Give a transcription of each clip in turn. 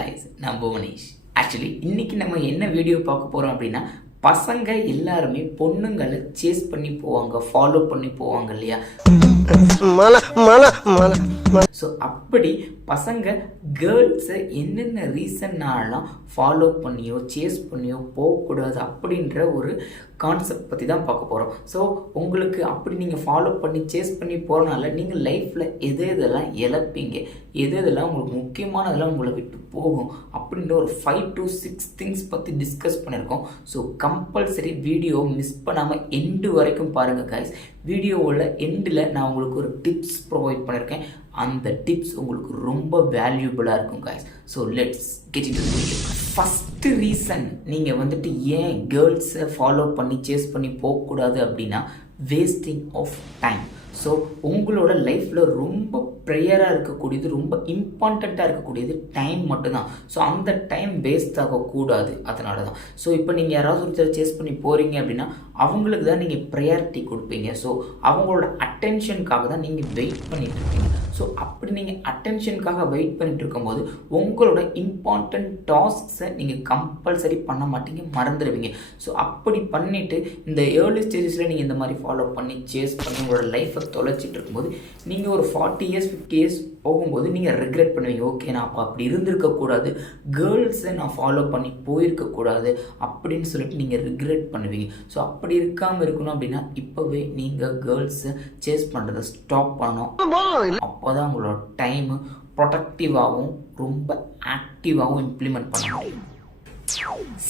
guys, நான் Bhuvanesh. Actually இன்னைக்கு நம்ம என்ன வீடியோ பார்க்க போகிறோம் அப்படின்னா, பசங்க எல்லாருமே பொண்ணுங்களை சேஸ் பண்ணி போவாங்க, ஃபாலோ பண்ணி போவாங்க இல்லையா? ஸோ அப்படி பசங்க கேர்ள்ஸை என்னென்ன ரீசன்னாலாம் ஃபாலோ பண்ணியோ சேஸ் பண்ணியோ போகக்கூடாது அப்படின்ற ஒரு கான்செப்ட் பற்றி தான் பார்க்க போகிறோம். ஸோ உங்களுக்கு அப்படி நீங்கள் ஃபாலோ பண்ணி சேஸ் பண்ணி போகிறனால நீங்கள் லைஃப்பில் எதெல்லாம் இழப்பீங்க, எதெல்லாம் உங்களுக்கு முக்கியமானதெல்லாம் உங்களை விட்டு போகும் அப்படின்ற ஒரு 5 to 6 திங்ஸ் பற்றி டிஸ்கஸ் பண்ணியிருக்கோம். ஸோ கம்பல்சரி வீடியோ மிஸ் பண்ணாமல் எண்டு வரைக்கும் பாருங்கள் கைஸ். வீடியோவில் எண்டில் நான் உங்களுக்கு ஒரு டிப்ஸ் ப்ரொவைட் பண்ணியிருக்கேன். அந்த டிப்ஸ் உங்களுக்கு ரொம்ப வேல்யூபிளாக இருக்கும் guys. So let's get into the video. First reason நீங்கள் வந்துட்டு ஏன் கேர்ள்ஸை ஃபாலோ பண்ணி சேஸ் பண்ணி போகக்கூடாது அப்படின்னா, வேஸ்டிங் ஆஃப் டைம். ஸோ உங்களோட லைஃப்பில் ரொம்ப ப்ரேயராக இருக்கக்கூடியது, ரொம்ப இம்பார்ட்டண்ட்டாக இருக்கக்கூடியது டைம் மட்டும்தான். ஸோ அந்த டைம் வேஸ்ட் ஆகக்கூடாது. அதனால தான். ஸோ இப்போ நீங்கள் யாராவது ஒருத்தர் சேஸ் பண்ணி போகிறீங்க அப்படின்னா அவங்களுக்கு தான் நீங்கள் ப்ரையாரிட்டி கொடுப்பீங்க. ஸோ அவங்களோட அட்டென்ஷனுக்காக தான் நீங்கள் வெயிட் பண்ணிட்டு இருக்கீங்க. ஸோ அப்படி நீங்கள் அட்டென்ஷனுக்காக வெயிட் பண்ணிட்டு இருக்கும்போது உங்களோட இம்பார்ட்டண்ட் டாஸ்க்ஸை நீங்கள் கம்பல்சரி பண்ண மாட்டீங்க, மறந்துடுவீங்க. ஸோ அப்படி பண்ணிவிட்டு இந்த ஏர்லி ஸ்டேஜஸில் நீங்கள் இந்த மாதிரி ஃபாலோ பண்ணி சேஸ் பண்ணி உங்களோட லைஃப்பை தொலைச்சிட்டு இருக்கும்போது நீங்கள் ஒரு 40 years 50 years போகும்போது நீங்கள் ரெக்ரெட் பண்ணுவீங்க. ஓகே, நான் அப்போ அப்படி இருந்திருக்கக்கூடாது, கேர்ள்ஸை நான் ஃபாலோ பண்ணி போயிருக்கக்கூடாது அப்படின்னு சொல்லிட்டு நீங்கள் ரிக்ரெட் பண்ணுவீங்க. ஸோ அப்படி இருக்காமல் இருக்கணும் அப்படின்னா இப்போவே நீங்கள் கேர்ள்ஸை சேஸ் பண்ணுறதை ஸ்டாப் பண்ணணும். அப்போ தான் உங்களோட டைமு ப்ரொடக்டிவாகவும் ரொம்ப ஆக்டிவாகவும் இம்ப்ளிமெண்ட் பண்ண முடியும்.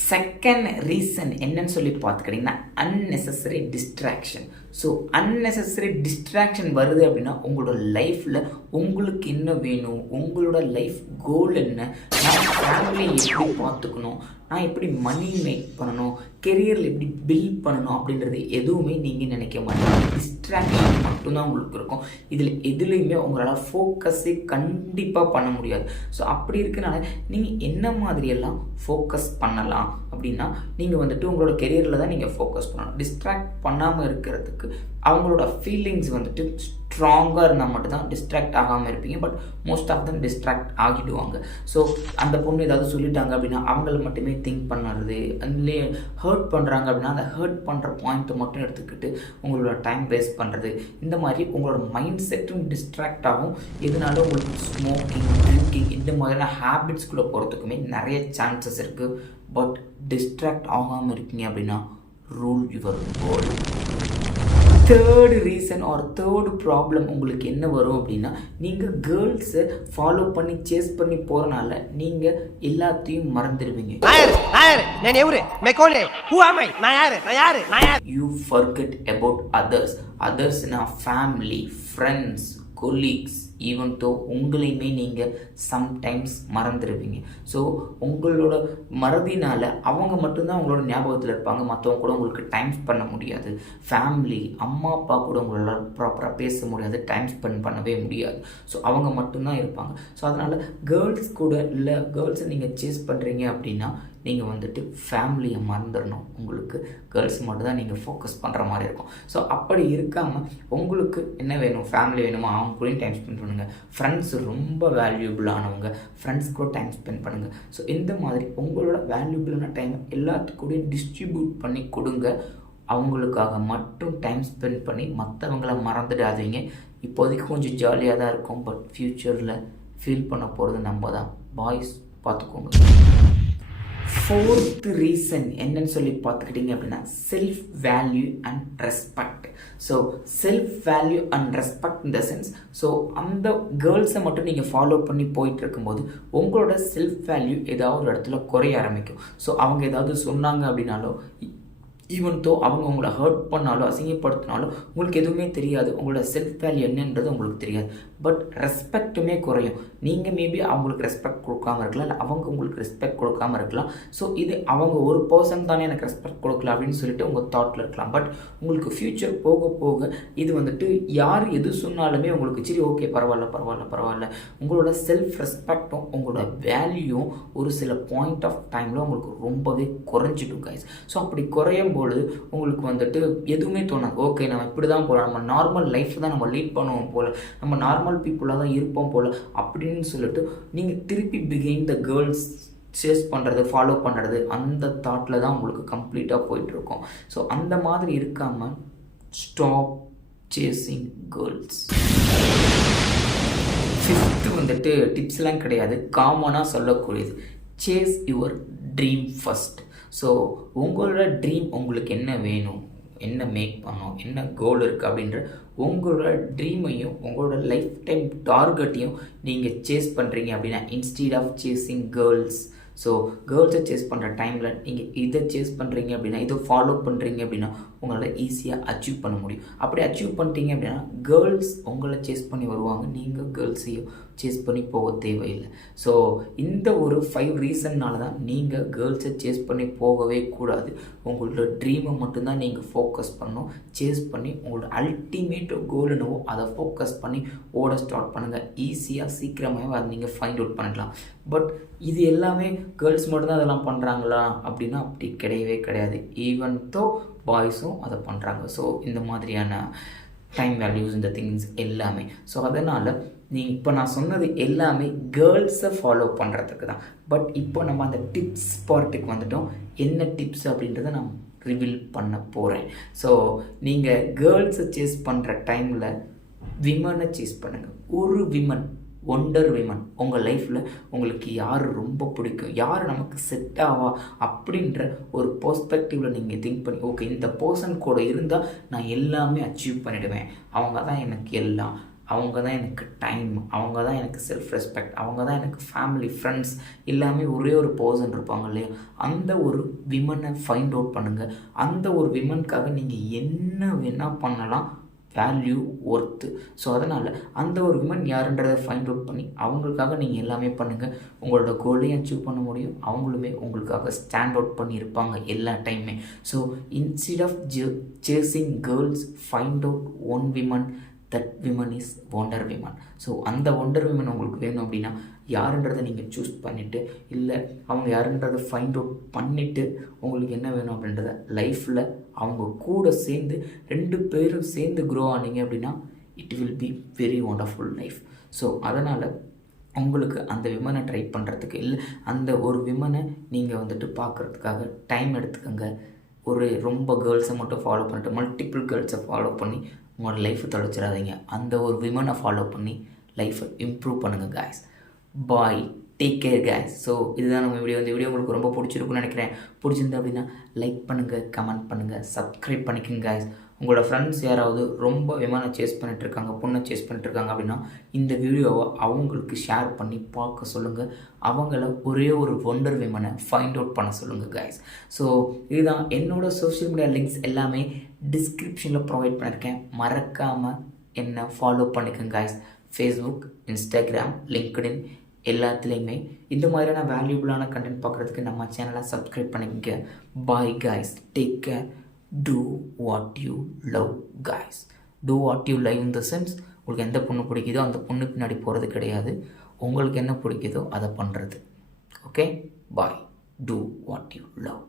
செகண்ட் ரீசன் என்னன்னு சொல்லி பார்த்துக்கிட்டிங்கன்னா, unnecessary distraction. So unnecessary distraction வருது அப்படின்னா உங்களோட லைஃப்பில் உங்களுக்கு என்ன வேணும், உங்களோட லைஃப் கோல் என்ன, நான் ஃபேமிலியை எப்படி பார்த்துக்கணும், நான் எப்படி மணி மேக் பண்ணணும், கெரியரில் எப்படி பில்ட் பண்ணணும் அப்படின்றது எதுவுமே நீங்கள் நினைக்க மாட்டீங்க. டிஸ்ட்ராக்ஷன் மட்டும்தான் உங்களுக்கு இருக்கும். இதில் எதுலேயுமே உங்களால் ஃபோக்கஸே கண்டிப்பாக பண்ண முடியாது. ஸோ அப்படி இருக்கனால நீங்கள் என்ன மாதிரியெல்லாம் ஃபோக்கஸ் பண்ணலாம் அப்படின்னா, நீங்கள் வந்துட்டு உங்களோட கெரியரில் தான் நீங்கள் ஃபோக்கஸ் பண்ணணும். டிஸ்ட்ராக்ட் பண்ணாமல் இருக்கிறதுக்கு அவங்களோட ஃபீலிங்ஸ் வந்துட்டு ஸ்ட்ராங்காக இருந்தால் மட்டும்தான் டிஸ்ட்ராக்ட் ஆகாமல் இருப்பீங்க. But most of them distract ஆகிடுவாங்க. ஸோ அந்த பொண்ணு ஏதாவது சொல்லிட்டாங்க அப்படின்னா அவங்கள மட்டுமே திங்க் பண்ணுறது, அதுலேயே ஹர்ட் பண்ணுறாங்க அப்படின்னா அந்த ஹர்ட் பண்ணுற பாயிண்ட்டை மட்டும் எடுத்துக்கிட்டு உங்களோட டைம் வேஸ்ட் பண்ணுறது, இந்த மாதிரி உங்களோட மைண்ட் செட்டும் டிஸ்ட்ராக்ட் ஆகும். இதனால உங்களுக்கு ஸ்மோக்கிங், ட்ரிங்கிங் இந்த மாதிரியான ஹேபிட்ஸ்குள்ளே போகிறதுக்குமே நிறைய சான்சஸ் இருக்குது. பட் டிஸ்ட்ராக்ட் ஆகாமல் இருக்கீங்க அப்படின்னா rule your goal. Third reason or third problem உங்களுக்கு என்ன வரும் அப்படின்னா, நீங்கள் கேர்ள்ஸை ஃபாலோ பண்ணி சேஸ் பண்ணி போகிறனால நீங்கள் எல்லாத்தையும் மறந்துடுவீங்க. You forget about others. அதர்ஸ்னா family, friends, colleagues, even though உங்களையுமே நீங்கள் சம்டைம்ஸ் மறந்துடுவீங்க. ஸோ உங்களோட மறதினால் அவங்க மட்டும்தான் உங்களோட ஞாபகத்தில் இருப்பாங்க, மற்றவங்க கூட உங்களுக்கு டைம் பண்ண முடியாது. ஃபேமிலி, அம்மா அப்பா கூட உங்களால் ப்ராப்பராக பேச முடியாது, டைம் ஸ்பெண்ட் பண்ணவே முடியாது. ஸோ அவங்க மட்டும்தான் இருப்பாங்க. ஸோ அதனால் கேர்ள்ஸ் கூட இல்லை, கேர்ள்ஸை நீங்கள் சேஸ் பண்ணுறீங்க அப்படின்னா நீங்கள் வந்துட்டு ஃபேமிலியை மறந்துடணும். உங்களுக்கு கேர்ள்ஸ் மட்டும் தான் நீங்கள் ஃபோக்கஸ் பண்ணுற மாதிரி இருக்கும். ஸோ அப்படி இருக்காமல் உங்களுக்கு என்ன வேணும், ஃபேமிலி வேணுமா, அவங்க கூட டைம் ஸ்பெண்ட் பண்ணுங்கள். ஃப்ரெண்ட்ஸ் ரொம்ப வேல்யூபிளானவங்க, ஃப்ரெண்ட்ஸ் கூட டைம் ஸ்பெண்ட் பண்ணுங்கள். ஸோ இந்த மாதிரி உங்களோட வேல்யூபிளான டைமை எல்லாத்துக்கூடையும் டிஸ்ட்ரிபியூட் பண்ணி கொடுங்க. அவங்களுக்காக மட்டும் டைம் ஸ்பெண்ட் பண்ணி மற்றவங்கள மறந்துடாதீங்க. இப்போதைக்கு கொஞ்சம் ஜாலியாக தான் இருக்கும், பட் ஃப்யூச்சரில் ஃபீல் பண்ண போகிறது நம்ம தான். பாய்ஸ் பார்த்துக்கோங்க. ஃபோர்த் ரீசன் என்னன்னு சொல்லி பார்த்துக்கிட்டிங்க அப்படின்னா, self value and respect. So self value and respect in the sense, so அந்த கேர்ள்ஸை மட்டும் நீங்கள் ஃபாலோ பண்ணி போயிட்டு இருக்கும்போது உங்களோட செல்ஃப் வேல்யூ ஏதாவது ஒரு இடத்துல குறைய ஆரம்பிக்கும். ஸோ அவங்க ஏதாவது சொன்னாங்க அப்படின்னாலோ, ஈவன் தோ அவங்க உங்களை ஹர்ட் பண்ணாலும் அசிங்கப்படுத்தினாலும் உங்களுக்கு எதுவுமே தெரியாது, உங்களோட செல்ஃப் வேல்யூ என்னன்றது உங்களுக்கு தெரியாது. பட் ரெஸ்பெக்ட்டுமே குறையும். நீங்கள் மேபி அவங்களுக்கு ரெஸ்பெக்ட் கொடுக்காமல் இருக்கலாம், இல்லை அவங்க உங்களுக்கு ரெஸ்பெக்ட் கொடுக்காமல் இருக்கலாம். ஸோ இது அவங்க ஒரு பர்சன் தானே எனக்கு ரெஸ்பெக்ட் கொடுக்கல அப்படின்னு சொல்லிட்டு உங்கள் தாட்டில் இருக்கலாம். பட் உங்களுக்கு ஃப்யூச்சர் போக போக இது வந்துட்டு யார் எது சொன்னாலுமே உங்களுக்கு சரி ஓகே பரவாயில்ல உங்களோட செல்ஃப் ரெஸ்பெக்டும் உங்களோட வேல்யூவும் ஒரு சில பாயிண்ட் ஆஃப் டைமில் உங்களுக்கு ரொம்பவே குறைஞ்சிடும் கைஸ். ஸோ அப்படி குறையும் பொழுது உங்களுக்கு வந்துட்டு எதுவுமே தோணாது. ஓகே, நம்ம இப்படி தான் போகலாம், நம்ம நார்மல் லைஃப் தான் நம்ம லீட் பண்ணுவோம் போல், நம்ம நார்மல் பீப்புளாக தான் இருப்போம் போல் அப்படின்னு சொல்லிட்டு நீங்கள் திருப்பி பிகைன் த கேர்ள்ஸ் சேஸ் பண்ணுறது, ஃபாலோ பண்ணுறது, அந்த தாட்டில் தான் உங்களுக்கு கம்ப்ளீட்டாக போயிட்டுருக்கோம். ஸோ அந்த மாதிரி இருக்காமல் ஸ்டாப் சேசிங் கேர்ள்ஸ். ஃபிஃப்த்து வந்துட்டு டிப்ஸ்லாம் கிடையாது, காமனாக சொல்லக்கூடியது. Chase your dream first. So உங்களோட ட்ரீம் உங்களுக்கு என்ன வேணும், என்ன மேக் பண்ணணும், என்ன கோல் இருக்குது அப்படின்ற உங்களோட ட்ரீமையும் உங்களோட லைஃப் டைம் டார்கெட்டையும் நீங்கள் சேஸ் பண்ணுறீங்க அப்படின்னா, instead of chasing girls. So கேர்ள்ஸை சேஸ் பண்ணுற டைமில் நீங்கள் இதை சேஸ் பண்ணுறீங்க அப்படின்னா, இதை ஃபாலோ பண்ணுறீங்க அப்படின்னா உங்களால் ஈஸியாக அச்சீவ் பண்ண முடியும். அப்படி அச்சீவ் பண்ணிட்டீங்க அப்படின்னா கேர்ள்ஸ் உங்களை சேஸ் பண்ணி வருவாங்க, நீங்கள் கேர்ள்ஸையும் சேஸ் பண்ணி போக தேவையில்லை. ஸோ இந்த ஒரு 5 ரீசன்னால தான் நீங்கள் கேர்ள்ஸை சேஸ் பண்ணி போகவே கூடாது. உங்களோட ட்ரீமை மட்டும்தான் நீங்கள் ஃபோக்கஸ் பண்ணணும். சேஸ் பண்ணி உங்களோட அல்டிமேட் கோல் என்னவோ அதை ஃபோக்கஸ் பண்ணி ஓட ஸ்டார்ட் பண்ணுங்கள். ஈஸியாக சீக்கிரமாகவே அதை நீங்கள் ஃபைண்ட் அவுட் பண்ணிடலாம். பட் இது எல்லாமே கேர்ள்ஸ் மட்டும்தான் அதெல்லாம் பண்ணுறாங்களா அப்படின்னா அப்படி கிடையவே கிடையாது. ஈவன் தோ பாய்ஸும் அதை பண்ணுறாங்க. ஸோ இந்த மாதிரியான டைம் வேல்யூஸ், இந்த திங்ஸ் எல்லாமே. ஸோ அதனால் இப்போ நான் சொன்னது எல்லாமே கேர்ள்ஸை ஃபாலோ பண்ணுறதுக்கு தான். பட் இப்போ நம்ம அந்த டிப்ஸ் பார்ட்டுக்கு வந்துட்டோம். என்ன டிப்ஸ் அப்படின்றத நான் ரிவீல் பண்ண போகிறேன். ஸோ நீங்கள் கேர்ள்ஸை சேஸ் பண்ணுற டைமில் விமனை சேஸ் பண்ணுங்கள். ஒரு விமன், ஒண்டர் விமன், உங்கள் லைஃப்பில் உங்களுக்கு யார் ரொம்ப பிடிக்கும், யார் நமக்கு செட் ஆவா அப்படின்ற ஒரு பெர்ஸ்பெக்டிவில் நீங்கள் திங்க் பண்ணி, ஓகே இந்த பர்சன் கூட இருந்தால் நான் எல்லாமே அச்சீவ் பண்ணிவிடுவேன், அவங்க தான் எனக்கு எல்லாம், அவங்க தான் எனக்கு டைம், அவங்க தான் எனக்கு செல்ஃப் ரெஸ்பெக்ட், அவங்க தான் எனக்கு ஃபேமிலி, ஃப்ரெண்ட்ஸ், எல்லாமே ஒரே ஒரு பர்சன் இருப்பாங்க இல்லையா, அந்த ஒரு விமனை ஃபைண்ட் அவுட் பண்ணுங்கள். அந்த ஒரு விமனுக்காக நீங்கள் என்ன வேணால் பண்ணலாம், வேல்யூ, ஒர்த்து. ஸோ அதனால் அந்த ஒரு விமன் யாருன்றதை ஃபைண்ட் அவுட் பண்ணி அவங்களுக்காக நீங்கள் எல்லாமே பண்ணுங்கள். உங்களோட கோலையும் அச்சீவ் பண்ண முடியும், அவங்களுமே உங்களுக்காக ஸ்டாண்ட் அவுட் பண்ணியிருப்பாங்க எல்லா டைமே. So instead of chasing girls, find out one women, that women is wonder women. So அந்த ஒண்டர் விமன் உங்களுக்கு வேணும் அப்படின்னா யாருன்றதை நீங்கள் சூஸ் பண்ணிவிட்டு, இல்லை அவங்க யாருன்றதை ஃபைண்ட் அவுட் பண்ணிவிட்டு உங்களுக்கு என்ன வேணும் அப்படின்றத லைஃப்பில் அவங்க கூட சேர்ந்து 2 பேரும் சேர்ந்து க்ரோ ஆனீங்க அப்படின்னா it will be very wonderful life. So அதனால் உங்களுக்கு அந்த விமனை ட்ரை பண்ணுறதுக்கு, இல்லை அந்த ஒரு விமனை நீங்கள் வந்துட்டு பார்க்குறதுக்காக டைம் எடுத்துக்கோங்க. ஒரு ரொம்ப கேர்ள்ஸை மட்டும் ஃபாலோ பண்ணிட்டு மல்டிபிள் கேர்ள்ஸை ஃபாலோ பண்ணி உங்களோட லைஃப்பை தொலைச்சிடாதீங்க. அந்த ஒரு விமனை ஃபாலோ பண்ணி லைஃப்பை இம்ப்ரூவ் பண்ணுங்கள் காய்ஸ். பாய், டேக் கேர் காய்ஸ். ஸோ இதுதான் நம்ம வீடியோ. இந்த வீடியோ உங்களுக்கு ரொம்ப பிடிச்சிருக்குன்னு நினைக்கிறேன். பிடிச்சிருந்தா அப்படின்னா லைக் பண்ணுங்கள், கமெண்ட் பண்ணுங்கள், சப்ஸ்கிரைப் பண்ணிக்கோங்க காய்ஸ். உங்களோட ஃப்ரெண்ட்ஸ் யாராவது ரொம்ப விமானை சேஸ் பண்ணிட்டுருக்காங்க, பொண்ணை சேஸ் பண்ணிட்டுருக்காங்க அப்படின்னா இந்த வீடியோவை அவங்களுக்கு ஷேர் பண்ணி பார்க்க சொல்லுங்கள். அவங்கள ஒரே ஒரு ஒண்டர் விமனை ஃபைண்ட் அவுட் பண்ண சொல்லுங்கள் காய்ஸ். ஸோ இதுதான் என்னோடய சோஷியல் மீடியா லிங்க்ஸ் எல்லாமே டிஸ்கிரிப்ஷனில் ப்ரொவைட் பண்ணியிருக்கேன். மறக்காமல் என்ன ஃபாலோ பண்ணிக்கோங்க காய்ஸ். ஃபேஸ்புக், இன்ஸ்டாகிராம், லிங்க்டின் எல்லாத்துலேயுமே இந்த மாதிரியான வேல்யூபிளான கண்டென்ட் பார்க்குறதுக்கு நம்ம சேனலை சப்ஸ்கிரைப் பண்ணிக்கங்க. Bye guys, take care, do what you love guys. Do what you love in the sense, உங்களுக்கு எந்த பொண்ணு பிடிக்குதோ அந்த பொண்ணு பின்னாடி போகிறது கிடையாது, உங்களுக்கு என்ன பிடிக்குதோ அதை பண்ணுறது. Okay, bye, do what you love.